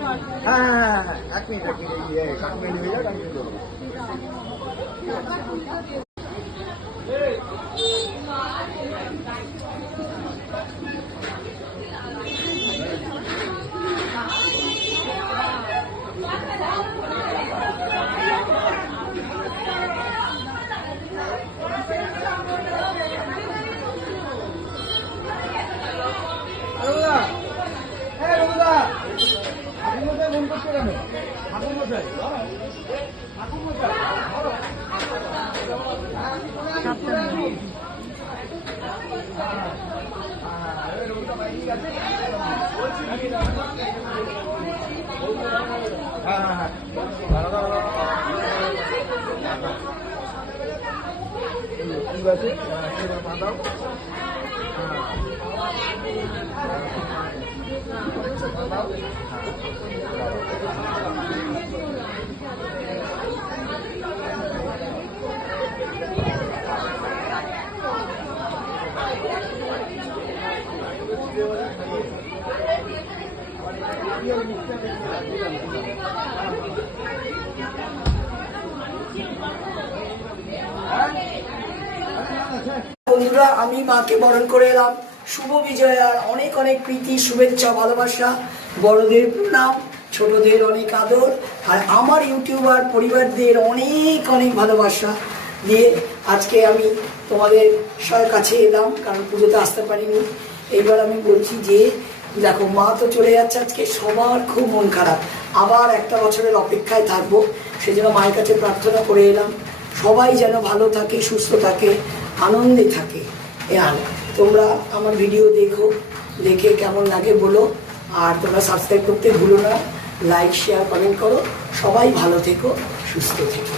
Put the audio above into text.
হ্যাঁ হ্যাঁ হ্যাঁ হ্যাঁ, এক মিনিট কাশ্মীরি হয়ে যাক, আমি দেবো। ঠিক আছে, বাঁধাও। বন্ধুরা, আমি মাকে বরণ করে এলাম। শুভ বিজয়ার অনেক অনেক প্রীতি, শুভেচ্ছা, ভালোবাসা, বড়দের প্রণাম, ছোটদের অনেক আদর, আর আমার ইউটিউবার পরিবারদের অনেক অনেক ভালোবাসা দিয়ে আজকে আমি তোমাদের কাছে এলাম, কারণ পুজোতে আসতে পারিনি। এইবার আমি বলছি যে দেখো, মা তো চলে যাচ্ছে আজকে, সবার খুব মন খারাপ, আবার একটা বছরের অপেক্ষায় থাকবো। সেজন্য মায়ের কাছে প্রার্থনা করে এলাম সবাই যেন ভালো থাকে, সুস্থ থাকে, আনন্দে থাকে। আর তোমরা আমার ভিডিও দেখো, দেখে কেমন লাগে বলো, আর তোমরা সাবস্ক্রাইব করতে ভুলো না, লাইক শেয়ার কমেন্ট করো। সবাই ভালো থেকো, সুস্থ থেকো।